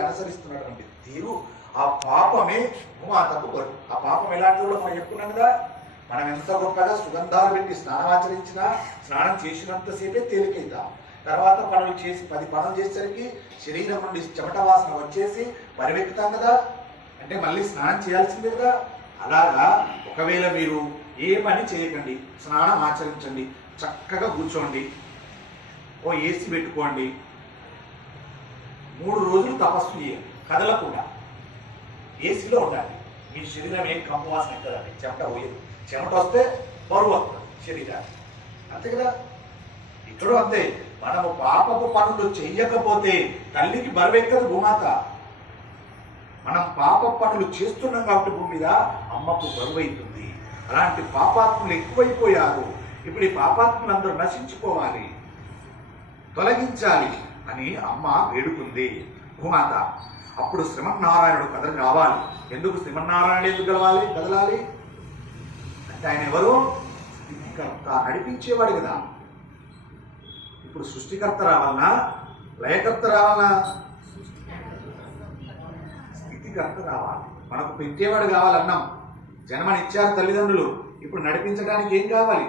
అనుసరిస్తున్నాడు అనుసరిస్తున్నటువంటి తీరు. ఆ పాపమే మా బరువు ఆ పాపం ఎలాంటిది కూడా మనం చెప్పుకున్నాం కదా మనం ఎంత గొప్పగా సుగంధాలు పెట్టి స్నానం ఆచరించినా స్నానం చేసినంతసేపే తేలికైతాం. తర్వాత పనులు చేసి పది పనులు చేసేసరికి శరీరం నుండి చెమట వాసన వచ్చేసి పరివెక్కుతాం కదా. అంటే మళ్ళీ స్నానం చేయాల్సిందే కదా. అలాగా ఒకవేళ మీరు ఏ పని చేయకండి స్నానం ఆచరించండి చక్కగా కూర్చోండి ఓ ఏసీ పెట్టుకోండి మూడు రోజులు తపస్సు చేయాలి కదలకుండా. ఏసీలో ఉండాలి. మీ శరీరం ఏం కంపవాసన ఎక్కదండి? చెమట పోయేది. చెమట వస్తే బరువు వస్తుంది శరీరానికి. అంతే కదా? ఇక్కడ అంతే. మనము పాపపు పనులు చెయ్యకపోతే తల్లికి బరువెక్కదు భూమాత. మనం పాప పనులు చేస్తున్నాం కాబట్టి భూమి మీద అమ్మకు బరువైతుంది. అలాంటి పాపాత్ములు ఎక్కువైపోయారు. ఇప్పుడు ఈ పాపాత్ములందరూ నశించుకోవాలి తొలగించాలి. అని అమ్మ వేడుకుంది. భూమాత అప్పుడు శ్రీమన్నారాయణుడు కథలు కావాలి ఎందుకు శ్రీమన్నారాయణ ఎందుకు గెలవాలి కదలాలి? అంటే ఆయన ఎవరు? స్థితికర్త నడిపించేవాడు కదా. ఇప్పుడు సృష్టికర్త రావాలనా? లయకర్త రావాలనా స్థితికర్త రావాలి. మనకు పెట్టేవాడు కావాలన్నాం జన్మనిచ్చారు తల్లిదండ్రులు. ఇప్పుడు నడిపించడానికి ఏం కావాలి?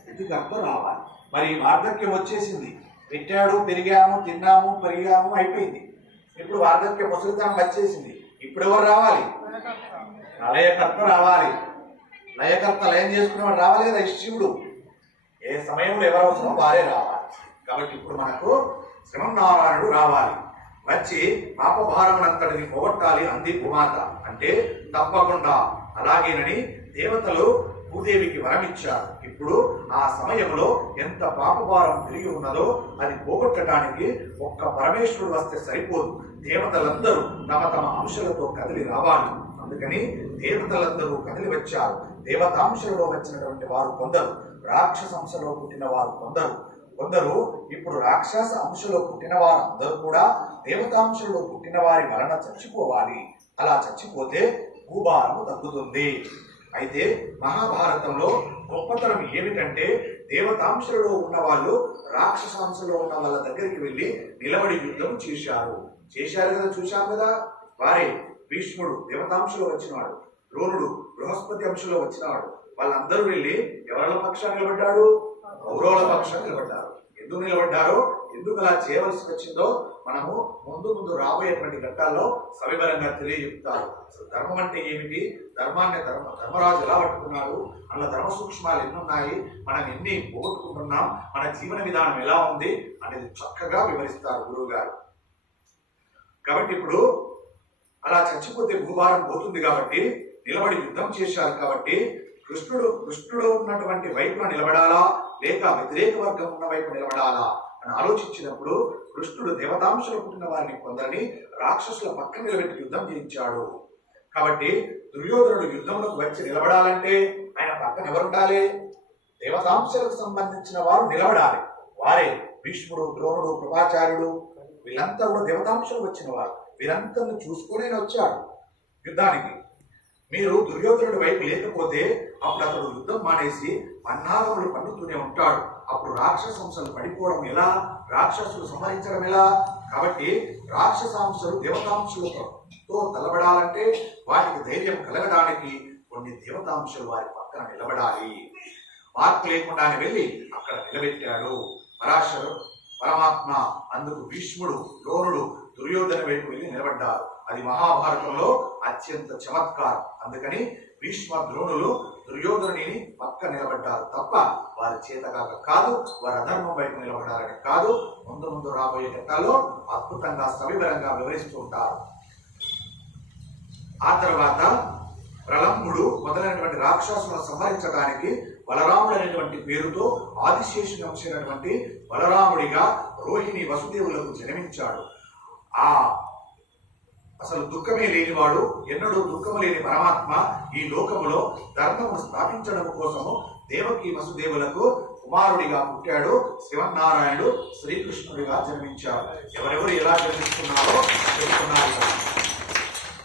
స్థితికర్త రావాలి. మరి వార్ధక్యం వచ్చేసింది. పెట్టాడు పెరిగాము తిన్నాము పెరిగాము అయిపోయింది. ఇప్పుడు వార్ధక్య ముసలితనం వచ్చేసింది. ఇప్పుడు ఎవరు రావాలి? లయకర్త రావాలి. లయకర్త లయం చేసుకునేవాడు రావాలి కదా శివుడు ఏ సమయంలో ఎవరు అవసరం వారే రావాలి. కాబట్టి ఇప్పుడు మనకు శ్రమనారాయణుడు రావాలి. వచ్చి పాపభారమునంతటిని పోగొట్టాలి అంది భూమాత. అంటే తప్పకుండా. అలాగేనని దేవతలు భూదేవికి వరమిచ్చారు. ఇప్పుడు ఆ సమయంలో ఎంత పాపభారం పెరిగి ఉన్నదో అది పోగొట్టడానికి ఒక్క పరమేశ్వరుడు వస్తే సరిపోదు. దేవతలందరూ తమ తమ అంశాలతో కదిలి రావాలి. అందుకని దేవతలందరూ కదిలి వచ్చారు. దేవతాంశలో వచ్చినటువంటి వారు కొందరు రాక్షస అంశలో పుట్టిన వారు కొందరు. కొందరు ఇప్పుడు రాక్షస అంశలో పుట్టిన వారు అందరూ కూడా దేవతాంశలో పుట్టిన వారి వలన చచ్చిపోవాలి. అలా చచ్చిపోతే భూభారము తగ్గుతుంది. అయితే మహాభారతంలో గొప్పతనం ఏమిటంటే దేవతాంశలో ఉన్న వాళ్ళు రాక్షసాంశలో ఉన్న వాళ్ళ దగ్గరికి వెళ్ళి నిలబడి యుద్ధం చేశారు. చేశారు కదా చూశాం కదా? వారే భీష్ముడు దేవతాంశలో వచ్చినవాడు ద్రోణుడు బృహస్పతి అంశలో వచ్చినవాడు. వాళ్ళందరూ వెళ్ళి ఎవరి పక్షాన్ని నిలబడ్డాడు కౌరవుల పక్షాన్ని నిలబడ్డారు. ఎందుకు నిలబడ్డారో? ఎందుకు అలా చేయవలసి వచ్చిందో మనము ముందు ముందు రాబోయేటువంటి ఘట్టాల్లో సవివరంగా తెలియజెప్తారు. అసలు ధర్మం అంటే ఏమిటి? ధర్మాన్ని ధర్మ ధర్మరాజు ఎలా పట్టుకున్నారు అలా ధర్మ సూక్ష్మాలు ఎన్ని ఉన్నాయి మనం ఎన్ని పోగొట్టుకుంటున్నాం? మన జీవన విధానం ఎలా ఉంది? అనేది చక్కగా వివరిస్తారు గురువు గారు కాబట్టి ఇప్పుడు అలా చచ్చిపోతే భూభారం పోతుంది కాబట్టి నిలబడి యుద్ధం చేశారు కాబట్టి కృష్ణుడు కృష్ణుడు ఉన్నటువంటి వైపున నిలబడాలా? లేక వ్యతిరేక వర్గం ఉన్న వైపు నిలబడాలా? అని ఆలోచించినప్పుడు కృష్ణుడు దేవతాంశలు పుట్టిన వారిని కొందరిని రాక్షసుల పక్కన నిలబెట్టి యుద్ధం చేయించాడు. కాబట్టి దుర్యోధనుడు యుద్ధంలోకి వచ్చి నిలబడాలంటే ఆయన పక్కన ఎవరుండాలి? దేవతాంశలకు సంబంధించిన వారు నిలబడాలి. వారే భీష్ముడు ద్రోణుడు కృపాచార్యుడు వీళ్ళంతా కూడా దేవతాంశలు వచ్చిన వారు. వీరందరిని చూసుకునే వచ్చాడు యుద్ధానికి. మీరు దుర్యోధనుడి వైపు లేకపోతే అప్పుడు అతడు యుద్ధం మానేసి అన్నాగములు పండుతూనే ఉంటాడు. అప్పుడు రాక్షసంశలు పడిపోవడం ఎలా? రాక్షసులు సంహరించడం ఎలా? కాబట్టి రాక్షసాంశలు దేవతాంశలతో తలబడాలంటే వాటికి ధైర్యం కలగడానికి కొన్ని దేవతాంశలు వారి పక్కన నిలబడాలి. మార్పు లేకుండానే వెళ్ళి అక్కడ నిలబెట్టాడు. పరాశరు పరమాత్మ అందుకు భీష్ముడు ద్రోణుడు దుర్యోధన వైపు వెళ్ళి నిలబడ్డారు. అది మహాభారతంలో అత్యంత చమత్కారం. అందుకని భీష్మ ద్రోణులు దుర్యోధనుని పక్క నిలబడ్డారు తప్ప వారి చేతగాక కాదు వారి అధర్మం వైపు నిలబడ్డారని కాదు. ముందు ముందు రాబోయే ఘట్టాల్లో అద్భుతంగా సవివరంగా వివరిస్తూ ఉంటారు. ఆ తర్వాత ప్రలంబుడు మొదలైనటువంటి రాక్షసులను సంహరించడానికి బలరాముడు అనేటువంటి పేరుతో ఆదిశేషుని వంశమైనటువంటి బలరాముడిగా రోహిణి వసుదేవులకు జన్మించాడు. ఆ అసలు దుఃఖమే లేనివాడు ఎన్నడూ దుఃఖము లేని పరమాత్మ ఈ లోకములో ధర్మము స్థాపించడం కోసము దేవకి వసుదేవులకు కుమారుడిగా పుట్టాడు శివనారాయణుడు శ్రీకృష్ణుడిగా జన్మించాడు. ఎవరెవరు ఎలా జన్మిస్తున్నారో చెబుతున్నారు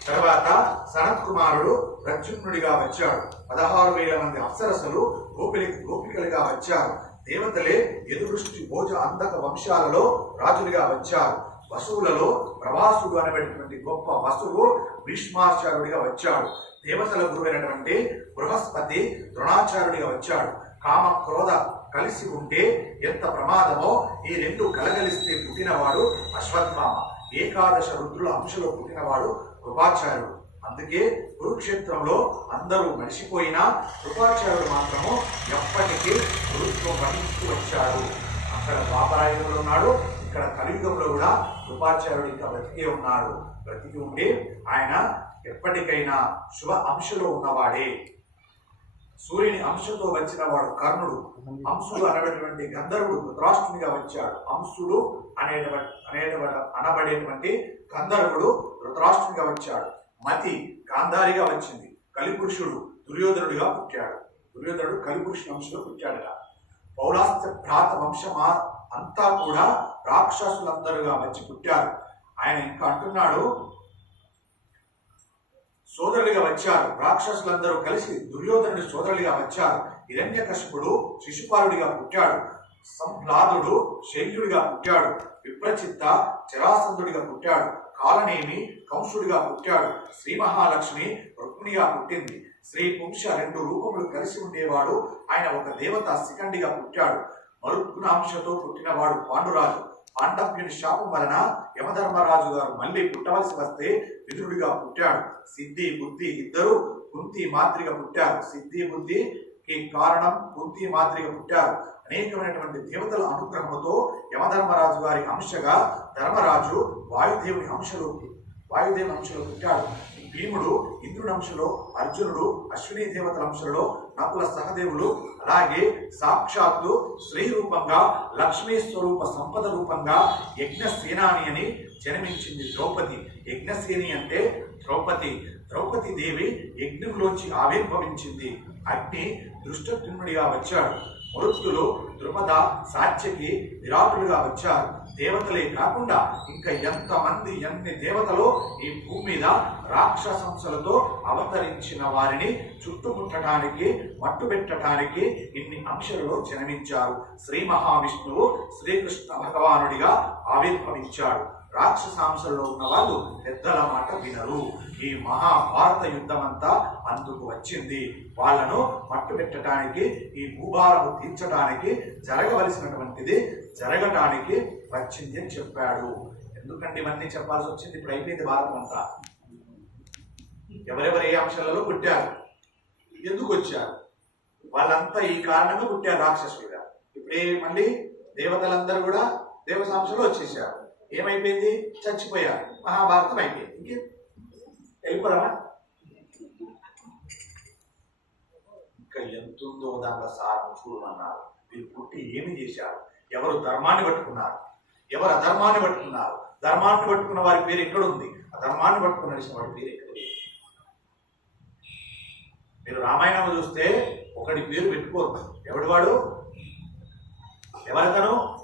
తర్వాత సనత్ కుమారుడు ప్రద్యుమ్నుడిగా వచ్చాడు. పదహారు వేల మంది అప్సరసలు గోపిలి గోపికలుగా వచ్చారు. దేవతలే ఎదురుష్టి భోజ అంధక వంశాలలో రాజులుగా వచ్చారు. వసువులలో ప్రభాసుడు అనేటువంటి గొప్ప వసువు భీష్మాచార్యుడిగా వచ్చాడు. దేవతల గురువైనటువంటి బృహస్పతి ద్రోణాచార్యుడిగా వచ్చాడు. కామ క్రోధ కలిసి ఉంటే ఎంత ప్రమాదమో ఈ రెండు కలగలిస్తే పుట్టినవాడు అశ్వత్థామ. ఏకాదశ రుద్రుల అంశలో పుట్టినవాడు కృపాచార్యుడు. అందుకే కురుక్షేత్రంలో అందరూ మడిసిపోయినా కృపాచార్యుడు మాత్రము ఎప్పటికీ గురుత్వం వహిస్తూ వచ్చాడు. అక్కడ ద్వాపరాయుగంలో ఉన్నాడు. ఇక్కడ కలియుగంలో కూడా ఉపాధ్యాయుడు ఇంకా బ్రతికే ఉన్నాడు. బ్రతికి ఉండి ఆయన ఎప్పటికైనా శుభ అంశలో ఉన్నవాడే. సూర్యుని అంశతో వచ్చిన వాడు కర్ణుడు. అంశుడు అనేటటువంటి గంధర్వుడు ధృతరాష్ట్రునిగా వచ్చాడు. అంశుడు అనేటువంటి అనేటువంటి అనబడేటువంటి గంధర్వుడు ధృతరాష్ట్రునిగా వచ్చాడు. మతి గాంధారిగా వచ్చింది. కలిపురుషుడు దుర్యోధనుడిగా పుట్టాడు. దుర్యోధనుడు కలిపురుషుని అంశంలో పుట్టాడుగా పౌలాస్త్య భ్రాత వంశమా అంతా కూడా రాక్షసులందరుగా వచ్చి పుట్టారు. ఆయన ఇంకా అంటున్నాడు సోదరులుగా వచ్చారు. రాక్షసులందరూ కలిసి దుర్యోధనుడి సోదరులుగా వచ్చారు. హిరణ్యకశిపుడు శిశుపాలుడిగా పుట్టాడు. సంహ్లాదుడు శల్యుడిగా పుట్టాడు. విప్రచిత్త చరాసంధుడిగా పుట్టాడు. కాలనేమి కంసుడిగా పుట్టాడు. శ్రీ మహాలక్ష్మి రుక్మిణిగా పుట్టింది. శ్రీ పుంష రెండు రూపములు కలిసి ఉండేవాడు. ఆయన ఒక దేవత శిఖండిగా పుట్టాడు. మరుత్గుణాంశతో పుట్టినవాడు పాండురాజు. పాండవ్యుని శాపం వలన యమధర్మరాజు గారు మళ్ళీ పుట్టవలసి వస్తే విదురుడిగా పుట్టాడు. సిద్ధి బుద్ధి ఇద్దరు కుంతి మాదిరిగా పుట్టారు. సిద్ధి బుద్ధికి కారణం కుంతి మాదిరిగా పుట్టారు. అనేకమైనటువంటి దేవతల అనుగ్రహంతో యమధర్మరాజు గారి అంశగా ధర్మరాజు వాయుదేవుని అంశలో వాయుదేవుని అంశలో పుట్టాడు. భీముడు ఇంద్రుని అంశలో అర్జునుడు అశ్విని దేవతల అంశంలో నకుల సహదేవులు అలాగే సాక్షాత్తు శ్రీ రూపంగా లక్ష్మీ స్వరూప సంపద రూపంగా యజ్ఞసేనాని అని జన్మించింది ద్రౌపది. యజ్ఞసేని అంటే ద్రౌపది. ద్రౌపది దేవి యజ్ఞంలోంచి ఆవిర్భవించింది. అగ్ని దృష్టద్యుమ్నుడిగా వచ్చాడు. మరుత్తులు ద్రుపద సాత్యకి విరాటులుగా వచ్చారు. దేవతలే కాకుండా ఇంకా ఎంతమంది ఎన్ని దేవతలు ఈ భూమి మీద రాక్షసంశలతో అవతరించిన వారిని చుట్టుముట్టడానికి మట్టుబెట్టడానికి ఇన్ని అంశాలలో జన్మించారు. శ్రీ మహావిష్ణువు శ్రీకృష్ణ భగవానుడిగా ఆవిర్భవించాడు. రాక్షసాంశంలో ఉన్న వాళ్ళు పెద్దల మాట వినరు. ఈ మహాభారత యుద్ధం అంతా అందుకు వచ్చింది. వాళ్ళను మట్టుబెట్టడానికి ఈ భూభారము తీర్చడానికి జరగవలసినటువంటిది జరగటానికి వచ్చింది అని చెప్పాడు. ఎందుకంటే ఇవన్నీ చెప్పాల్సి వచ్చింది? ఇప్పుడు అయిపోయింది భారతం అంతా. ఎవరెవరు ఏ అంశాలలో పుట్టారు? ఎందుకు వచ్చారు? వాళ్ళంతా ఈ కారణంగా పుట్టారు రాక్షసులుగా. ఇప్పుడే మళ్ళీ దేవతలందరూ కూడా దేవసాంశంలో వచ్చేసారు. ఏమైపోయింది? చచ్చిపోయారు మహాభారతం అయిపోయింది. ఇంకే? వెళ్ళిపోదామా ఇంకా ఎంతుందో దాంట్లో సారం చూడమన్నారు. వీరు పుట్టి ఏమి చేశారు? ఎవరు ధర్మాన్ని పట్టుకున్నారు? ఎవరు అధర్మాన్ని పట్టుకున్నారు? ధర్మాన్ని పట్టుకున్న వారి పేరు ఎక్కడ ఉంది అధర్మాన్ని పట్టుకున్న వారి పేరు ఎక్కడ ఉంది మీరు రామాయణం చూస్తే ఒకటి పేరు పెట్టుకోరు. ఎవడు వాడు? ఎవరితను?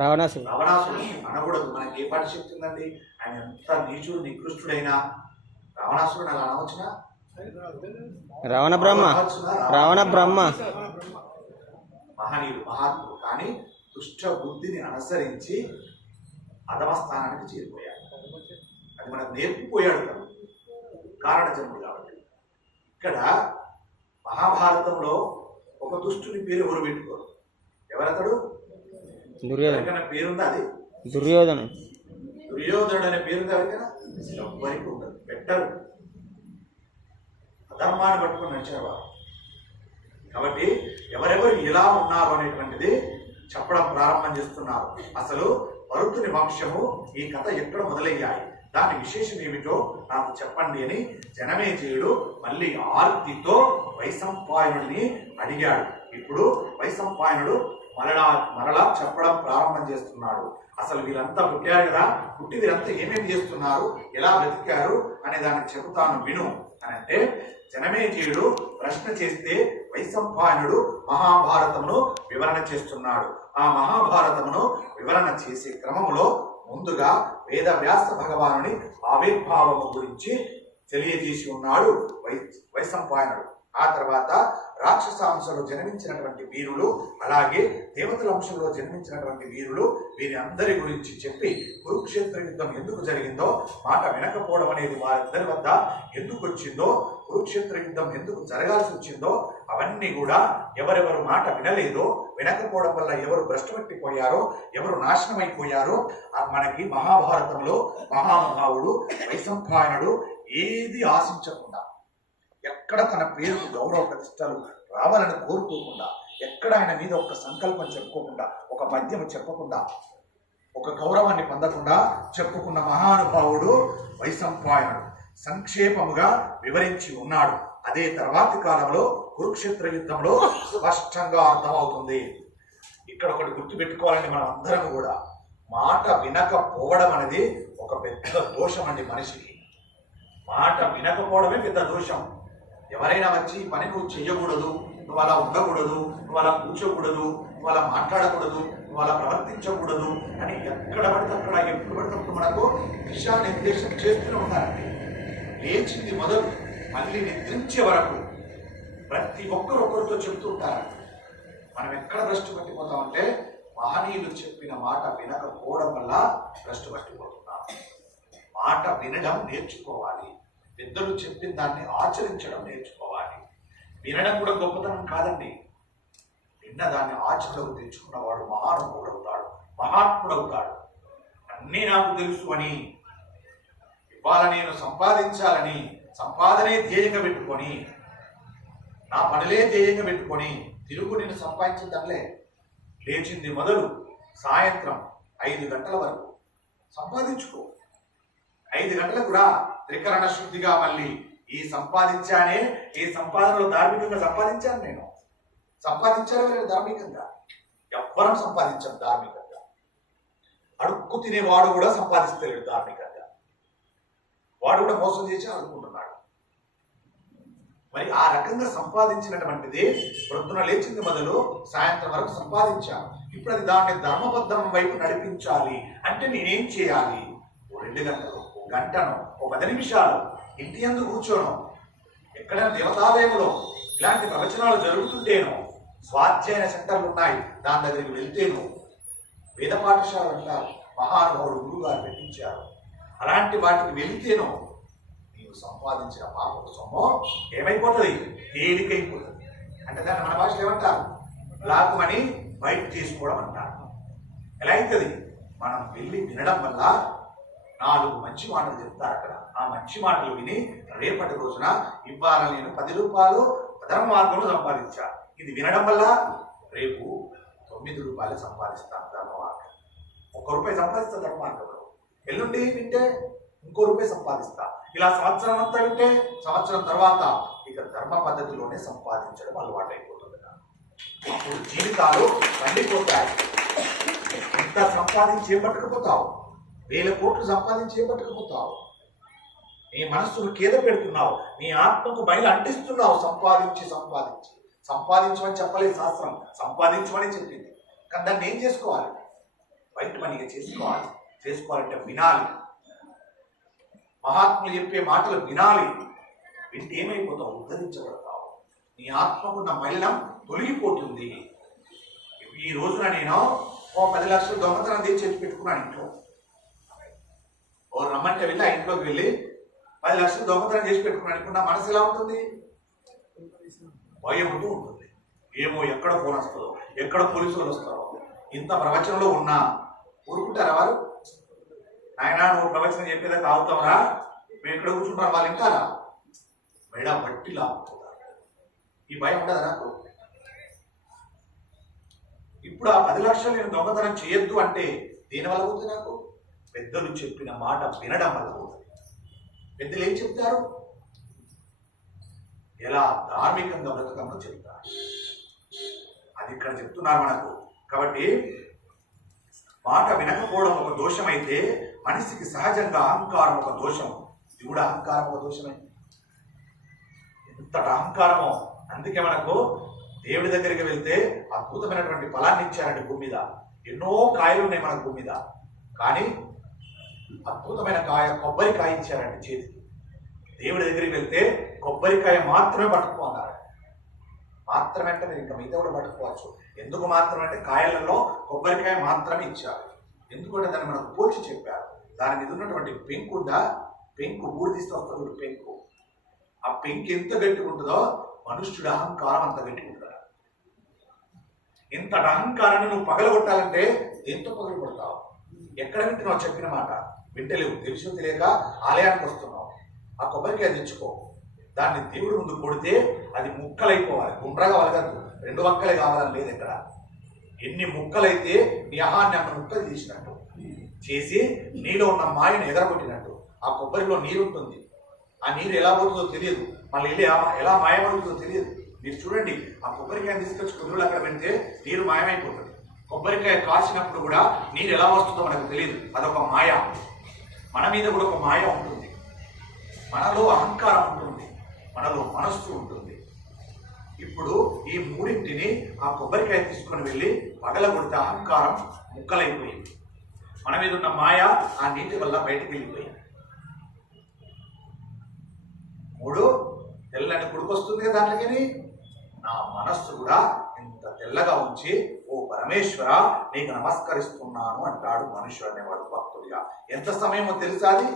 రావణాసుడు రావణాసుడు అనకూడదు. మనకి ఏ పాట చెప్తుందండి? ఆయన ఎంత నీచుడు నికృష్టుడైనా రావణాసుడు అలా అనవచ్చునా? రావణ బ్రహ్మ? రావణ బ్రహ్మ. మహనీయుడు మహాత్ముడు. కానీ దుష్ట బుద్ధిని అనుసరించి అధమ స్థానానికి చేరిపోయాడు. అది మనకు నేర్పిపోయాడు కదా. కారణ జన్ముడు కాబట్టి. ఇక్కడ మహాభారతంలో ఒక దుష్టుని పేరు ఎవరు పెట్టుకోరు? ఎవరతడు? దుర్యోధన. ఎవరికైనా పేరుందా అది? దుర్యోధన. దుర్యోధనుడు అనే పేరు ఎవ్వరికి ఉండదు. పెట్టరు. అధర్మాన్ని పట్టుకుని నడిచారు వారు కాబట్టి ఎవరెవరు ఎలా ఉన్నారు అనేటువంటిది చెప్పడం ప్రారంభం చేస్తున్నారు. అసలు మరుతుని వంశము ఈ కథ ఎక్కడ మొదలయ్యాయి? దాని విశేషం ఏమిటో నాకు చెప్పండి అని జనమేజయుడు మళ్ళీ ఆర్తితో వైశంపాయనుడిని అడిగాడు. ఇప్పుడు వైశంపాయనుడు మరలా మరలా చెప్పడం ప్రారంభం చేస్తున్నాడు. అసలు వీరంతా పుట్టారు కదా పుట్టి వీరంతా ఏమేమి చేస్తున్నారు ఎలా బ్రతికారు అనే దాన్ని చెబుతాను విను. అని అంటే జనమేజీయుడు ప్రశ్న చేస్తే వైశంపాయనుడు మహాభారతమును వివరణ చేస్తున్నాడు. ఆ మహాభారతమును వివరణ చేసే క్రమంలో ముందుగా వేద వ్యాస భగవానుని ఆవిర్భావము గురించి తెలియజేసి ఉన్నాడు వై వైశంపాయనుడు. ఆ తర్వాత రాక్షస అంశంలో జన్మించినటువంటి వీరులు అలాగే దేవతల అంశంలో జన్మించినటువంటి వీరులు వీరి అందరి గురించి చెప్పి కురుక్షేత్ర యుద్ధం ఎందుకు జరిగిందో మాట వినకపోవడం అనేది వారిద్దరి వద్ద ఎందుకు వచ్చిందో కురుక్షేత్ర యుద్ధం ఎందుకు జరగాల్సి వచ్చిందో అవన్నీ కూడా ఎవరెవరు మాట వినలేదో వినకపోవడం వల్ల ఎవరు భ్రష్టపట్టిపోయారో ఎవరు నాశనమైపోయారో మనకి మహాభారతంలో మహామహావుడు వైశంపాయనుడు ఏది ఆశించకుండా ఎక్కడ తన పేరుకు గౌరవ ప్రతిష్టలు రావాలని కోరుకోకుండా ఎక్కడ ఆయన మీద ఒక సంకల్పం చెప్పుకోకుండా ఒక పద్యం చెప్పకుండా ఒక గౌరవాన్ని పొందకుండా చెప్పుకున్న మహానుభావుడు వైసంపాయనుడు సంక్షేపముగా వివరించి ఉన్నాడు. అదే తర్వాతి కాలంలో కురుక్షేత్ర యుద్ధంలో స్పష్టంగా అర్థమవుతుంది. ఇక్కడ ఒకటి గుర్తుపెట్టుకోవాలండి మనం అందరం కూడా. మాట వినకపోవడం అనేది ఒక పెద్ద దోషం అండి మనిషికి. మాట వినకపోవడమే పెద్ద దోషం. ఎవరైనా వచ్చి పని నువ్వు చేయకూడదు నువ్వు అలా ఉండకూడదు నువ్వు అలా కూర్చోకూడదు నువ్వు అలా మాట్లాడకూడదు నువ్వు అలా ప్రవర్తించకూడదు అని ఎక్కడ పడితే అక్కడ ఎప్పుడు పడితే అప్పుడు మనకు దిశానిర్దేశం చేస్తూనే ఉంటారండి. లేచింది మొదలు మళ్ళీ నిద్రించే వరకు ప్రతి ఒక్కరు ఒకరితో చెప్తూ ఉంటారు. మనం ఎక్కడ భ్రష్టు పట్టిపోతామంటే మహనీయులు చెప్పిన మాట వినకపోవడం వల్ల భ్రష్టు పట్టిపోతున్నాం. మాట వినడం నేర్చుకోవాలి. పెద్దలు చెప్పిన దాన్ని ఆచరించడం నేర్చుకోవాలి. వినడం కూడా గొప్పతనం కాదండి. విన్న దాన్ని ఆచరణకు తెచ్చుకున్నవాడు మహానుభావుడు అవుతాడు మహాత్ముడు అవుతాడు అన్నీ నాకు తెలుసు అని ఇవాళ నేను సంపాదించాలని సంపాదనే ధ్యేయంగా పెట్టుకొని నా పనులే ధ్యేయంగా పెట్టుకొని తిరుగు నేను సంపాదించిందలే లేచింది మొదలు సాయంత్రం ఐదు గంటల వరకు. సంపాదించుకో. ఐదు గంటలకు రా. త్రికరణ శుద్ధిగా మళ్ళీ ఈ సంపాదించానే ఈ సంపాదనలో ధార్మికంగా సంపాదించాను నేను. సంపాదించాను నేను ధార్మికంగా. ఎవ్వరం సంపాదించాను ధార్మికంగా. అడుక్కు తినేవాడు కూడా సంపాదిస్తలేడు ధార్మికంగా. వాడు కూడా మోసం చేసి అనుకుంటున్నాడు మరి ఆ రకంగా సంపాదించినటువంటిది ప్రొద్దున లేచింది మొదలు సాయంత్రం వరకు సంపాదించాను. ఇప్పుడు అది దాన్ని ధర్మబద్ధం వైపు నడిపించాలి అంటే నేనేం చేయాలి? ఓ రెండు గంటలు గంటను ఒక పది నిమిషాలు ఇంటి ఎందు కూర్చోను ఎక్కడైనా దేవతాలయంలో ఇలాంటి ప్రవచనాలు జరుగుతుంటేనో స్వాధ్యాయన సెంటర్లు ఉన్నాయి దాని దగ్గరికి వెళ్తేను వేద పాఠశాల అంటారు మహానుభావుడు గురువు గారు పెట్టించారు. అలాంటి వాటికి వెళితేనో నీవు సంపాదించిన పాప సొమ్ము ఏమైపోతుంది? తేలికైపోతుంది. అంటే దాన్ని మన భాషలో ఏమంటారు? బ్లాక్ మనీ బయట తీసుకోవడం అంటారు. ఎలా అవుతుంది? మనం వెళ్ళి వినడం వల్ల నాలుగు మంచి మాటలు చెప్తారు అక్కడ. ఆ మంచి మాటలు విని రేపటి రోజున ఇవాళ నేను పది రూపాయలు ధర్మ మార్గంలో సంపాదించా. ఇది వినడం వల్ల రేపు తొమ్మిది రూపాయలు సంపాదిస్తాను ధర్మ మార్గం. ఒక్క రూపాయి సంపాదిస్తా ధర్మ మార్గంలో. ఎల్లుండి వింటే ఇంకో రూపాయి సంపాదిస్తా. ఇలా సంవత్సరం అంతా వింటే సంవత్సరం తర్వాత ఇక ధర్మ పద్ధతిలోనే సంపాదించడం అలవాటు అయిపోతుంది. అప్పుడు జీవితాలు పండిపోతాయి. ఇంత సంపాదించి పట్టుకుపోతావు? వేల కోట్లు సంపాదించి ఏం పట్టుకుపోతావు నీ మనస్సును కేద పెడుతున్నావు. నీ ఆత్మకు బయలు అంటిస్తున్నావు సంపాదించి సంపాదించి. సంపాదించమని చెప్పలేదు శాస్త్రం. సంపాదించమని చెప్పింది. కానీ దాన్ని ఏం చేసుకోవాలి? బయట మనకి చేసుకోవాలి. చేసుకోవాలంటే వినాలి. మహాత్ములు చెప్పే మాటలు వినాలి. వింటే ఏమైపోతావు? ఉద్ధరించబడతావు. నీ ఆత్మకున్న మలినం తొలగిపోతుంది. ఈ రోజున నేను ఓ పది లక్షలు దొంగతనం తెచ్చి చేసి పెట్టుకున్నాను ఇంట్లో. ఓ రమ్మంటే వెళ్ళి ఆ ఇంట్లోకి వెళ్ళి పది లక్షలు దొంగతనం చేసి పెట్టుకున్నాడు. ఇప్పుడు నా మనసు ఎలా ఉంటుంది? భయం ఉంటూ ఉంటుంది. ఏమో ఎక్కడ ఫోన్ వస్తుందో ఎక్కడ పోలీసులు వస్తారో ఇంత ప్రవచనంలో ఉన్నా ఊరుకుంటారా వారు? ఆయన నువ్వు ప్రవచనం చెప్పేదాకా ఆగుతావరా? మేము ఎక్కడ కూర్చుంటాం? వాళ్ళు ఇంటారా మెడ బట్టి ఈ భయం ఉండదు నాకు? ఇప్పుడు ఆ పది లక్షలు నేను దొంగతనం చేయొద్దు అంటే దేని వల్ల అవుతుంది నాకు? పెద్దలు చెప్పిన మాట వినడం వల్ల అవుతుంది పెద్దలు ఏం చెప్తారు? ఎలా ధార్మికంగా బ్రతకమో చెప్తారు. అది ఇక్కడ చెప్తున్నారు మనకు. కాబట్టి మాట వినకపోవడం ఒక దోషం అయితే మనిషికి సహజంగా అహంకారం ఒక దోషం. ఇది కూడా అహంకారం ఒక దోషమే. ఎంతటి అహంకారమో. అందుకే మనకు దేవుడి దగ్గరికి వెళ్తే అద్భుతమైనటువంటి ఫలాన్ని ఇచ్చారండి భూమి మీద. ఎన్నో కాయలు ఉన్నాయి మన భూమి మీద. కానీ అద్భుతమైన కాయ కొబ్బరికాయ ఇచ్చారండి చేతికి. దేవుడి దగ్గరికి వెళ్తే కొబ్బరికాయ మాత్రమే పట్టుకోన్నారు మాత్రమే అంటే నేను ఇంకా మిగతా కూడా పట్టుకోవచ్చు ఎందుకు మాత్రమే అంటే కాయలలో కొబ్బరికాయ మాత్రమే ఇచ్చారు. ఎందుకంటే దాన్ని మనకు పోల్చి చెప్పారు. దాని మీద ఉన్నటువంటి పెంకుందా పెంకు ఊడిదిస్తే వస్తుంది పెంకు. ఆ పెంకు ఎంత గట్టిగా ఉంటుందో మనుష్యుడు అహంకారం అంత గట్టిగా ఉంటుంది ఇంత అహంకారాన్ని నువ్వు పగలగొట్టాలంటే ఎంతో పగలగొడతావు? ఎక్కడ వింటున్నావు చెప్పిన మాట? వింటలేవు. తెలుసు తెలియక ఆలయానికి వస్తున్నావు. ఆ కొబ్బరికాయ తెచ్చుకో. దాన్ని దేవుడి ముందు కొడితే అది ముక్కలైపోవాలి. గుండ్రగా వలగద్దు రెండు వక్కలే కావాలని లేదు ఇక్కడ. ఎన్ని ముక్కలైతే నీ అహాన్ని అన్న ముక్కలు చేసినట్టు చేసి నీలో ఉన్న మాయను ఎగరగొట్టినట్టు ఆ కొబ్బరిలో నీరు ఉంటుంది ఆ నీరు ఎలా పోతుందో తెలియదు. మళ్ళీ వెళ్ళి ఎలా- ఎలా మాయమవుతుందో తెలియదు. మీరు చూడండి ఆ కొబ్బరికాయ తీసుకొచ్చి కుదురులు అక్కడ పెడితే నీరు మాయమైపోతుంది. కొబ్బరికాయ కాసినప్పుడు కూడా నీరు ఎలా వస్తుందో మనకు తెలియదు. అదొక మాయ. మన మీద కూడా ఒక మాయ ఉంటుంది. మనలో అహంకారం ఉంటుంది. మనలో మనస్సు ఉంటుంది. ఇప్పుడు ఈ మూడింటిని ఆ కొబ్బరికాయ తీసుకొని వెళ్ళి పగలగొడితే అహంకారం ముక్కలైపోయింది. మన మీద ఉన్న మాయ ఆ నీటి వల్ల బయటకు వెళ్ళిపోయింది. మూడు తెల్లని కొడుకొస్తుంది కదా దాంట్లోకి నా మనస్సు కూడా ఇంత తెల్లగా ఉంచి ఓ పరమేశ్వర నీకు నమస్కరిస్తున్నాను అంటాడు మనుషుడు అనేవాడు భక్తుడిగా. ఎంత సమయమో తెలుసా అది?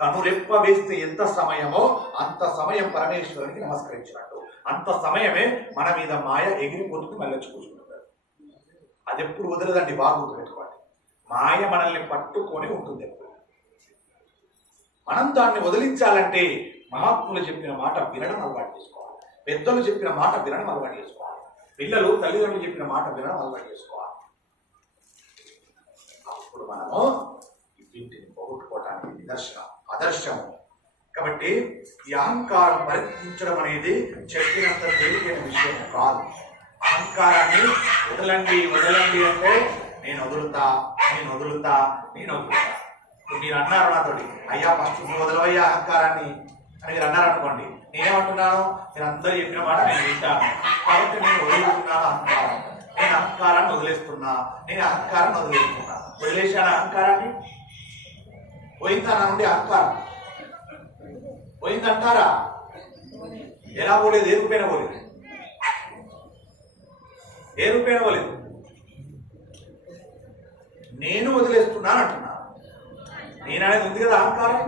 కనురెప్ప వేస్తే ఎంత సమయమో అంత సమయం పరమేశ్వరునికి నమస్కరించినట్టు. అంత సమయమే మన మీద మాయ ఎగిరిపోతుంది మళ్ళీ వచ్చి కూర్చుంటుంది. అది ఎప్పుడు వదలదండి బాగా పెట్టుకోండి మాయ మనల్ని పట్టుకొని ఉంటుంది ఎప్పుడు. మనం దాన్ని వదిలించాలంటే మహాత్ములు చెప్పిన మాట వినడం అలవాటు చేసుకోవాలి. పెద్దలు చెప్పిన మాట వినడం అలవాటు చేసుకోవాలి. పిల్లలు తల్లిదండ్రులు చెప్పిన మాట వినడం అలవాటు చేసుకోవాలి. అప్పుడు మనము ఈ వీటిని పోగొట్టుకోవటానికి నిదర్శనం ఆదర్శము. కాబట్టి ఈ అహంకారం పరిత్యించడం అనేది చెప్పినంత తేలికైన విషయం కాదు. అహంకారాన్ని వదలండి వదలండి అంటే నేను వదులుతా నేను వదులుతా నేను వదులుతా. మీరు అన్నారు నాతోటి అయ్యా ఫస్ట్ నువ్వు వదలవయ్యా అహంకారాన్ని. అని మీరు అన్నారనుకోండి నేనేమంటున్నాను నేను అందరూ చెప్పిన మాట నేను వింటాను. కాబట్టి నేను వదులుతున్నాను అహంకారం నేను అహంకారాన్ని వదిలేస్తున్నా. నేను అహంకారాన్ని వదిలేస్తున్నా. వదిలేశాను అహంకారాన్ని? పోయిందా నా నుండి అహంకారం? పోయిందంటారా? ఎలా పోలేదు? ఏ రూపేణ పోలేదు? ఏ రూపేణ పోలేదు? నేను వదిలేస్తున్నాను అంటున్నాను నేను అనేది ఉంది కదా అహంకారం?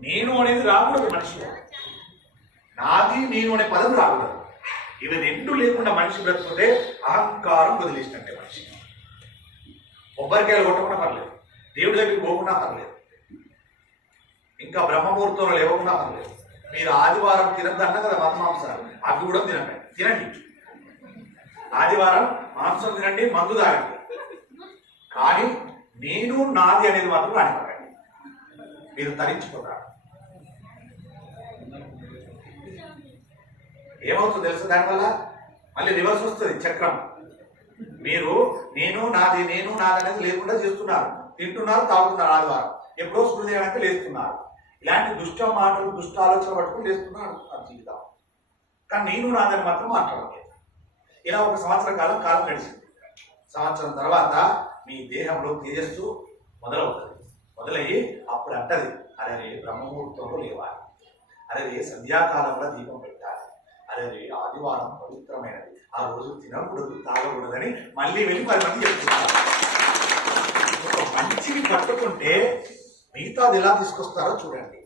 నేను అనేది రాకూడదు మనిషి. నాది నేను అనే పదం రాకూడదు. ఇవి రెండు లేకుండా మనిషి బ్రతుకుతే అహంకారం వదిలేసినట్టే మనిషి. కొబ్బరికాయలు కొట్టకుండా పర్లేదు. దేవుడి దగ్గరికి పోకుండా పర్లేదు. ఇంకా బ్రహ్మముహూర్తంలో లేవకుండా పర్లేదు. మీరు ఆదివారం తినద్దు అన్న కదా మతమాంసాలు అవి కూడా తినండి. తినండి. ఆదివారం మాంసం తినండి మందు తాగండి. కానీ నేను నాది అనేది మాత్రం రానివ్వకండి. మీరు తరించిపోతారు. ఏమవుతుందో తెలుసు దానివల్ల? మళ్ళీ రివర్స్ వస్తుంది చక్రం. మీరు నేను నాది నేను నాదనేది లేకుండా చేస్తున్నారు. తింటున్నారు తాగుతున్నారు ఆదివారం. ఎప్పుడో సూర్యోదయానికి లేస్తున్నారు. ఇలాంటి దుష్ట మాటలు దుష్ట ఆలోచన పట్టుకుని లేస్తున్నారు నా జీవితం. కానీ నేను నాదని మాత్రం మాట్లాడలేదు. ఇలా ఒక సంవత్సర కాలం కాలం గడిచింది. సంవత్సరం తర్వాత మీ దేహంలో తేజస్సు మొదలవుతుంది. మొదలయ్యి అప్పుడు అంటది అరే బ్రహ్మముహూర్తంలో లేవాలి. అరే సంధ్యాకాలంలో దీపం అదే ఆదివారం పవిత్రమైనది. ఆ రోజు తినకూడదు తాగకూడదని మళ్ళీ వెళ్ళి పది మంది చెప్తున్నారు. మంచిని పట్టుకుంటే మిగతాది ఎలా తీసుకొస్తారో చూడండి.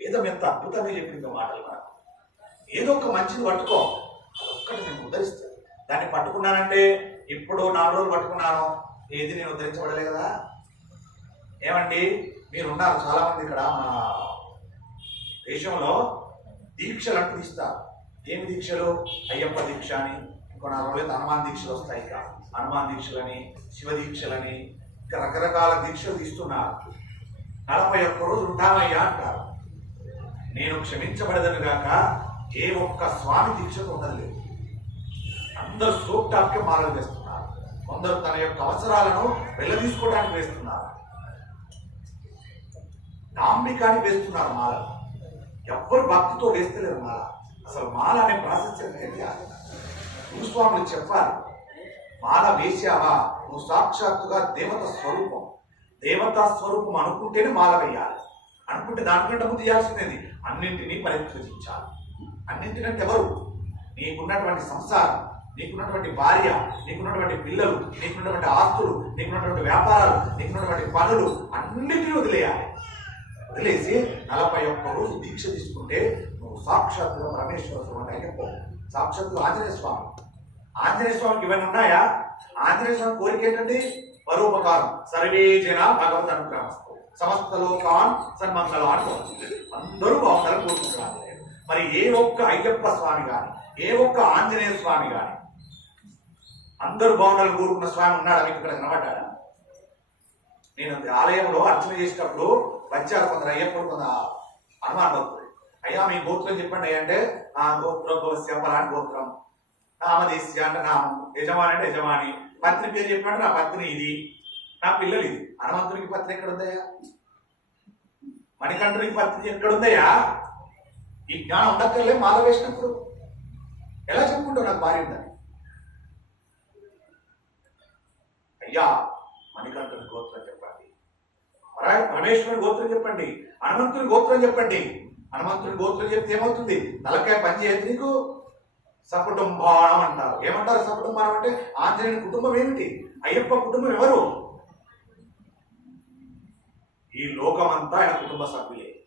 వేదం ఎంత అద్భుతంగా చెప్పిందో మాటలు మనకు. ఏదో ఒక మంచిని పట్టుకో ఒక్కటి నేను ఉద్ధరిస్తాను. దాన్ని పట్టుకున్నానంటే ఇప్పుడు నాలుగు రోజులు పట్టుకున్నాను. ఏది నేను ఉద్ధరించబడలే కదా. ఏమండి మీరు ఉన్నారు ఇక్కడ మన దేశంలో దీక్షలు అంటూ ఇస్తారు. ఏమి దీక్షలు? అయ్యప్ప దీక్ష అని ఇంకో నాలుగు రోజులు హనుమాన్ దీక్షలు వస్తాయి ఇక. హనుమాన్ దీక్షలని శివ దీక్షలని ఇంకా రకరకాల దీక్షలు ఇస్తున్నారు నలభై ఒక్క రోజు ఉంటామయ్యా అంటారు. నేను క్షమించబడదను గాక ఏ ఒక్క స్వామి దీక్షకు ఉండలేదు అందరూ సూక్తానికి మాలలు వేస్తున్నారు. కొందరు తన యొక్క అవసరాలను వెళ్ళదీసుకోవడానికి వేస్తున్నారు. డాంబికాన్ని వేస్తున్నారు మాల ఎవ్వరు భక్తితో వేస్తలేరు మాల. అసలు మాల అనే ప్రాశస్త్యం తెలియాలి భూస్వాములు చెప్పాలి మాల వేశావా నువ్వు సాక్షాత్తుగా దేవత స్వరూపం. దేవతా స్వరూపం అనుకుంటేనే మాల వేయాలి. అనుకుంటే దానికంటే ముందు చేయాల్సినది అన్నింటినీ పరిత్వజించాలి అన్నింటినంటే ఎవరు? నీకున్నటువంటి సంసారం నీకున్నటువంటి భార్య నీకున్నటువంటి పిల్లలు నీకున్నటువంటి ఆస్తులు నీకున్నటువంటి వ్యాపారాలు నీకున్నటువంటి పనులు అన్నిటినీ వదిలేయాలి. వదిలేసి నలభై ఒక్క రోజు దీక్ష తీసుకుంటే సాక్షాత్తుగా పరమేశ్వర స్వామి అయ్యప్ప సాక్షాత్తు ఆంజనేయ స్వామి. ఆంజనేయ స్వామికి ఇవన్నీ ఉన్నాయా? ఆంజనేయ స్వామి కోరిక ఏంటండి? పరోపకారం. సర్వే జన భగవత్ అనుగ్రహం సమస్త లోకాన్ సన్మంగళాన్ అందరూ బాగుండాలని కోరుకుంటున్నారు. మరి ఏ ఒక్క అయ్యప్ప స్వామి కానీ ఏ ఒక్క ఆంజనేయ స్వామి కానీ అందరూ బాగుండాలని కోరుకున్న స్వామి ఉన్నాడా మీకు ఇక్కడ కనబడ్డాడా? నేను ఆలయంలో అర్చన చేసేటప్పుడు వచ్చారు కొందరు అయ్యప్పుడు కొంత అనుమాన భక్తులు అయ్యా మీ గోత్రం చెప్పండి అంటే ఆ గోత్రం గోస్య పలాని గోత్రం. నామదేశ్య అంటే నామం యజమాని అంటే యజమాని. పత్ని పేరు చెప్పండి నా పత్ని ఇది. నా పిల్లలు ఇది. హనుమంతుడికి పత్ని ఎక్కడ ఉందయ్యా మణికంఠునికి పత్ని ఎక్కడ ఉందయ్యా ఈ జ్ఞానం ఉండక్కర్లే మాల వేసినప్పుడు ఎలా చెప్పుకుంటావు నాకు భార్య ఉందని? అయ్యా మణికంఠుని గోత్రం చెప్పండి. పరా- పరమేశ్వరుని గోత్రం చెప్పండి. హనుమంతుని గోత్రం చెప్పండి. హనుమంతుడు గోతులు చెప్తే ఏమవుతుంది? తలకాయ పని చేయదు నీకు? సకుటుంబానం అంటారు. ఏమంటారు సకుటుంబానం అంటే? ఆంజనేయుని కుటుంబం ఏమిటి? అయ్యప్ప కుటుంబం ఎవరు? ఈ లోకమంతా ఆయన కుటుంబ సభ్యులే.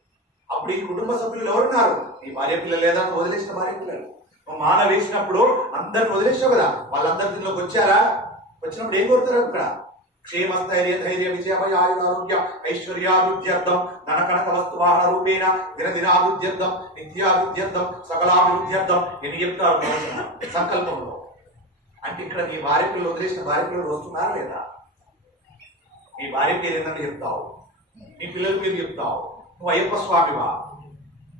అప్పుడు ఈ కుటుంబ సభ్యులు ఎవరున్నారు? నీ భార్య పిల్లలు లేదా? వదిలేసిన భార్య పిల్లలు. మాన వేసినప్పుడు అందరిని వదిలేసావు కదా? వాళ్ళందరి దీనిలోకి వచ్చారా? వచ్చినప్పుడు ఏం కోరుతారు అక్కడ? క్షేమస్థైర్య ధైర్య విజయమయ ఆయురారోగ్య ఐశ్వర్యాభివృద్ధ్యర్థం ధనకనక వస్తువాహన రూపేణ దినదినాభివృద్ధ్యర్థం నిత్యాభివృద్ధ్యర్థం సకలాభివృద్ధ్యర్థం ఎన్ని చెప్తారు సంకల్పంలో. అంటే ఇక్కడ నీ భార్య పిల్లలు వదిలేసిన భార్య పిల్లలు వస్తున్నారా లేదా? నీ భార్య పేరు ఏంటంటే చెప్తావు. నీ పిల్లలకి మీరు చెప్తావు. నువ్వు అయ్యప్ప స్వామివా.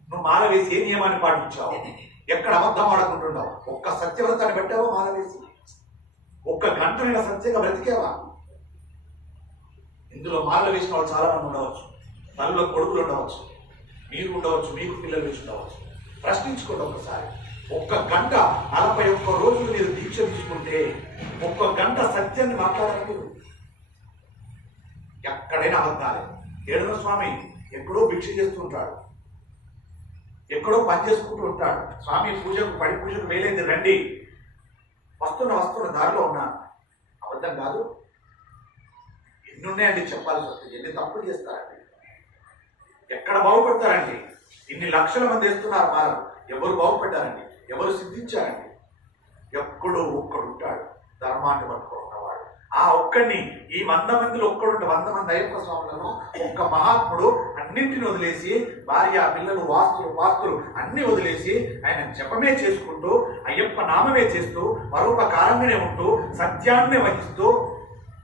నువ్వు మాల వేసి ఏ నియమాన్ని పాటించావు? ఎక్కడ అబద్ధం ఆడుకుంటున్నావు ఒక్క సత్యవ్రతాన్ని పెట్టావా మాల వేసి? ఒక్క గంటనైనా సత్యంగా బ్రతికేవా? ఇందులో మాలలు వేసిన వాళ్ళు చాలా మంది ఉండవచ్చు. తల్లిలో కొడుకులు ఉండవచ్చు. మీరు ఉండవచ్చు మీకు పిల్లలు వేసి ఉండవచ్చు. ప్రశ్నించుకోండి ఒకసారి. ఒక్క గంట నలభై ఒక్క రోజులు మీరు దీక్ష తీసుకుంటే ఒక్క గంట సత్యాన్ని మాట్లాడాలి మీరు ఎక్కడైనా అబద్ధాలే. ఏడున స్వామి ఎక్కడో భిక్ష చేస్తుంటాడు ఎక్కడో పని చేసుకుంటూ ఉంటాడు. స్వామి పూజకు పడి పూజకు వేలైంది రండి. వస్తున్న వస్తున్న దారిలో ఉన్నాను అబద్ధం కాదు. ఎన్ని ఉన్నాయండి చెప్పాల్సి వస్తుంది. ఎన్ని తప్పులు చేస్తారండి? ఎక్కడ బాగుపడతారండి? ఇన్ని లక్షల మంది వేస్తున్నారు మారు ఎవరు బాగుపడ్డారండి? ఎవరు సిద్ధించారండి? ఎక్కడో ఒక్కడు ఉంటాడు. ధర్మాన్ని పట్టుకుని ఉన్నవాడు ఆ ఒక్కడిని ఈ వంద మందిలో ఒక్కడుంటే వంద మంది అయ్యప్ప స్వాములను ఒక్క మహాత్ముడు అన్నింటిని వదిలేసి భార్య పిల్లలు వాస్తులు వాస్తులు అన్ని వదిలేసి ఆయన జపమే చేసుకుంటూ అయ్యప్ప నామమే చేస్తూ మరొక కాలంగానే ఉంటూ సత్యాన్నే వహిస్తూ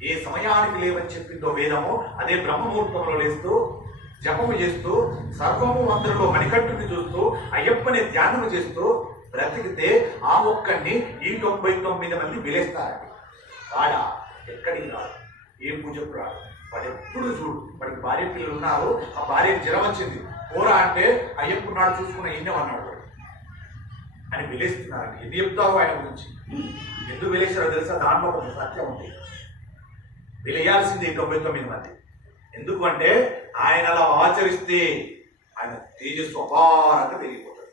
ఏ సమయానికి లేవని చెప్పిందో వేదము అదే బ్రహ్మముహూర్తంలో లేస్తూ జపము చేస్తూ సర్వము అందరిలో మణికట్టుని చూస్తూ అయ్యప్పని ధ్యానము చేస్తూ బ్రతికితే ఆ ఒక్కడిని ఈ తొంభై తొమ్మిది మంది విలేస్తారండి. వాడా ఎక్కడికి రాడు? ఏం పూజకు రాడు వాడు ఎప్పుడు చూడు. వాడికి భార్య పిల్లలు ఉన్నారు. ఆ భార్యకి జ్వరం వచ్చింది. పోరా అంటే అయ్యప్ప నాడు చూసుకున్న ఈయన అన్నాడు అని విలేస్తున్నారండి. ఎన్ని చెప్తావు ఆయన గురించి? ఎందుకు విలేసారో తెలుసా? దాంట్లో ఒక సత్యం ఉంది. వెలియాల్సింది తొంభై తొమ్మిది మంది ఎందుకంటే ఆయన అలా ఆచరిస్తే ఆయన తేజస్సు అపారంగా పెరిగిపోతుంది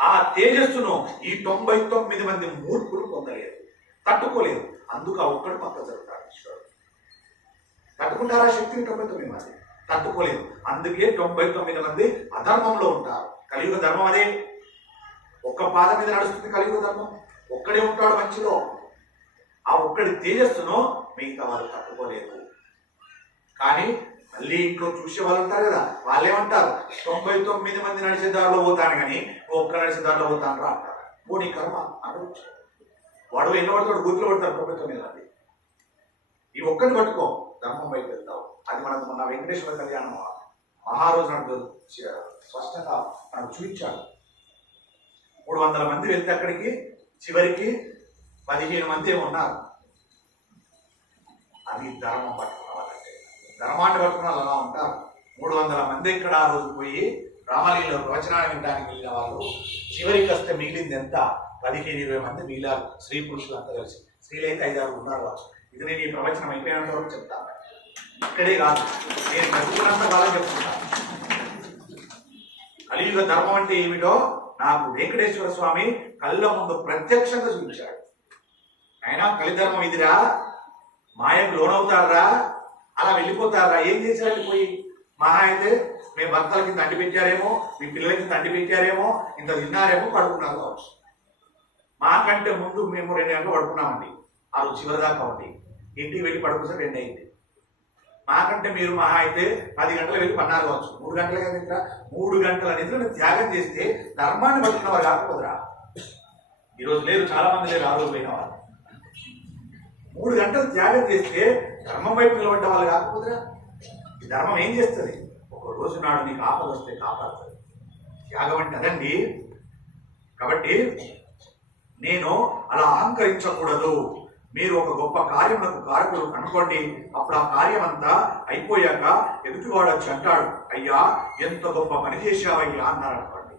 ఆ తేజస్సును ఈ తొంభై తొమ్మిది మంది మూర్ఖులు పొందలేరు తట్టుకోలేదు. అందుకు ఆ ఒక్కడు పక్క జరుగుతాడు ఈశ్వరుడు. తట్టుకుంటారా శక్తిని తొంభై తొమ్మిది మంది? తట్టుకోలేదు. అందుకే తొంభై తొమ్మిది మంది అధర్మంలో ఉంటారు. కలియుగ ధర్మం అదే. ఒక్క పాద మీద నడుస్తుంది కలియుగ ధర్మం. ఒక్కడే ఉంటాడు మంచిలో ఆ ఒక్కడి తేజస్సును మిగతా వాళ్ళు తట్టుకోలేదు కానీ మళ్ళీ ఇంట్లో చూసే వాళ్ళు ఉంటారు కదా వాళ్ళు ఏమంటారు తొంభై తొమ్మిది మంది నడిచే దారిలో పోతాను కానీ ఒక్క నడిచే దారిలో పోతాను రా అంటారు. ఓ నీ కర్మ అనవచ్చు వాడు ఎన్నో పడతాడు గుర్తులు పడతాడు తొంభై తొమ్మిది మంది. ఈ ఒక్కటి పట్టుకో ధర్మం వైపు వెళ్తావు. అది మనకు మన వెంకటేశ్వర కళ్యాణం మహారోజు నాకు స్పష్టంగా నాకు చూపించాడు. మూడు వందల మంది వెళ్తే అక్కడికి చివరికి పదిహేను మంది ఉన్నారు. అది ధర్మం పట్టుకున్న వాళ్ళంటే. ధర్మాన్ని పట్టుకున్న అలా ఉంటారు? మూడు వందల మంది ఇక్కడ ఆ రోజు పోయి రామలీల ప్రవచనాన్ని వినడానికి వెళ్ళిన వాళ్ళు చివరికి వస్తే మిగిలింది ఎంత? పదిహేను ఇరవై మంది మిగిలారు స్త్రీ పురుషులు అంతా కలిసి. స్త్రీలైతే ఐదారు ఉన్నారు కావచ్చు ఇది నేను ఈ ప్రవచనం అయిపోయినంత వరకు చెప్తాను. ఇక్కడే కాదు. నేను బతుకున్నంత కాలం చెప్తున్నాను. కలియుగ ధర్మం అంటే ఏమిటో నాకు వెంకటేశ్వర స్వామి కళ్ళ ముందు ప్రత్యక్షంగా చూపించాడు. అయినా కలిధర్మం ఇదిరా? మాయకు లోనవుతారా అలా వెళ్ళిపోతారా ఏం చేశారండి పోయి? మహా అయితే మీ భర్తలకి తండ్రి పెట్టారేమో మీ పిల్లలకి తండ్రి పెట్టారేమో ఇంత తిన్నారేమో పడుకున్నారు కావచ్చు. మాకంటే ముందు మేము రెండు గంటలు పడుకున్నామండి. ఆ రోజు చివరి దాకా ఉంది ఇంటికి వెళ్ళి పడుకుంటే రెండు అయింది. మాకంటే మీరు మహా అయితే పది గంటలు వెళ్ళి పన్నారు కావచ్చు. మూడు గంటల నిద్ర మూడు గంటల నిద్రను త్యాగం చేస్తే ధర్మాన్ని పట్టుకున్న వారు కాకపోదురా ఈరోజు లేరు చాలా మంది లేరు ఆరోగ్యమైన వాళ్ళు. మూడు గంటలు త్యాగం చేస్తే ధర్మం వైపు నిలబడ్డ వాళ్ళు కాకపోతే ధర్మం ఏం చేస్తుంది? ఒక రోజు నాడు నీకు ఆపద వస్తే కాపాడుతుంది. త్యాగం అంటే అదండి. కాబట్టి నేను అలా అహంకరించకూడదు. మీరు ఒక గొప్ప కార్యములకు కారకులు అనుకోండి అప్పుడు ఆ కార్యం అంతా అయిపోయాక ఎదుటివాడు వచ్చి అంటాడు అయ్యా ఎంత గొప్ప పని చేశావయ్యా అన్నారు అనుకోండి.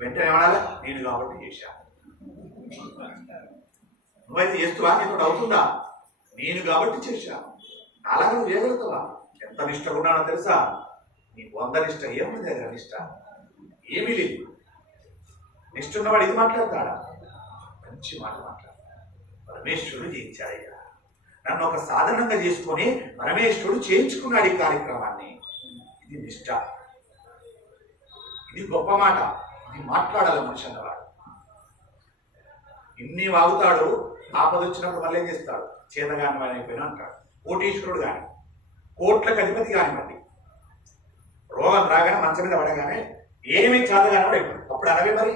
వెంటనే ఏమనాలి? నేను కాబట్టి చేశా. నువ్వైతే చేస్తువా? నీతో అవుతుందా? నేను కాబట్టి చేశా. అలాగే నువ్వు చేయగలుగుతావా ఎంత నిష్ట ఉన్నానో తెలుసా? నీకు వంద నిష్ట ఏముంది దగ్గర నిష్ట? ఏమీ లేదు. నిష్ట ఉన్నవాడు ఇది మాట్లాడతాడా? మంచి మాట మాట్లాడతాడు. పరమేశ్వరుడు జయించాడయ్యా. నన్ను ఒక సాధనంగా చేసుకొని పరమేశ్వరుడు చేయించుకున్నాడు ఈ కార్యక్రమాన్ని. ఇది నిష్ట. ఇది గొప్ప మాట. ఇది మాట్లాడాలి మనిషి అన్నవాడు. ఇన్ని వాగుతాడు ఆపద వచ్చినప్పుడు మళ్ళీ ఏం చేస్తాడు? చేతగాని అయిపోయినా అంటాడు. కోటీశ్వరుడు కానీ కోట్లకు అధిపతి కానివ్వండి. రోగం రాగానే మంచం మీద పడగానే ఏమీ చేతగాని కూడా అయిపోయాడు అప్పుడు అనవే మరి?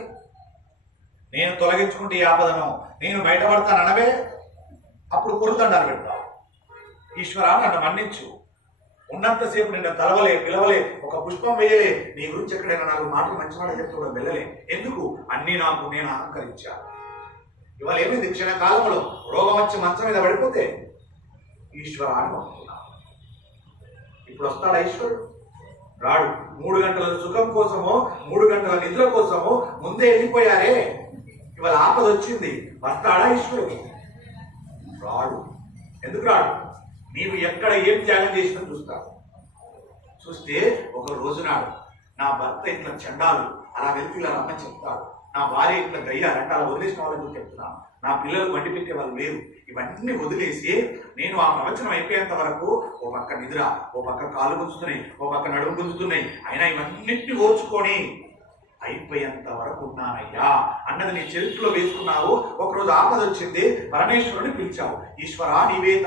నేను తొలగించుకుంటే ఈ ఆపదను నేను బయటపడతాను అనవే? అప్పుడు కురుతండాలు పెడతావు. ఈశ్వర నన్ను మన్నించు. ఉన్నంతసేపు నిన్న తలవలే పిలవలే ఒక పుష్పం వేయలే. నీ గురించి ఎక్కడైనా నాలుగు మాటలు మంచి మాట చెప్తూ కూడా వెళ్ళలే. ఎందుకు? అన్నీ నాకు నేను అహంకరించాను ఇవాళ ఏమైంది క్షణకాలంలో రోగం వచ్చి మంచం మీద పడిపోతే ఈశ్వర అని ఇప్పుడు వస్తాడా ఈశ్వరుడు? రాడు. మూడు గంటల సుఖం కోసమో మూడు గంటల నిద్ర కోసమో ముందే వెళ్ళిపోయారే. ఇవాళ ఆపద వచ్చింది. వస్తాడా ఈశ్వరుడు? రాడు. ఎందుకు రాడు? నీవు ఎక్కడ ఏం త్యాగం చేసినా చూస్తావు చూస్తే ఒక రోజు నాడు నా భర్త ఇట్లా చండాలు అలా వెళ్తే ఇలా రమ్మని చెప్తాడు. నా భార్య ఇట్లా గయ్యాలంటే అలా వదిలేసిన వాళ్ళని చెప్తున్నాను నా పిల్లలు వండి పెట్టే వాళ్ళు లేరు. ఇవన్నీ వదిలేసి నేను ఆ ప్రవచనం అయిపోయేంత వరకు ఓ పక్క నిద్ర ఓ పక్క కాలు గుంజుతున్నాయి ఓ పక్క నడుము గుంజుతున్నాయి. అయినా ఇవన్నింటినీ ఓర్చుకొని అయిపోయేంత వరకు ఉన్నానయ్యా. అన్నది నీ చరిత్రలో వేసుకున్నావు. ఒకరోజు ఆపద వచ్చింది పరమేశ్వరుని పిలిచావు. ఈశ్వరా నీవే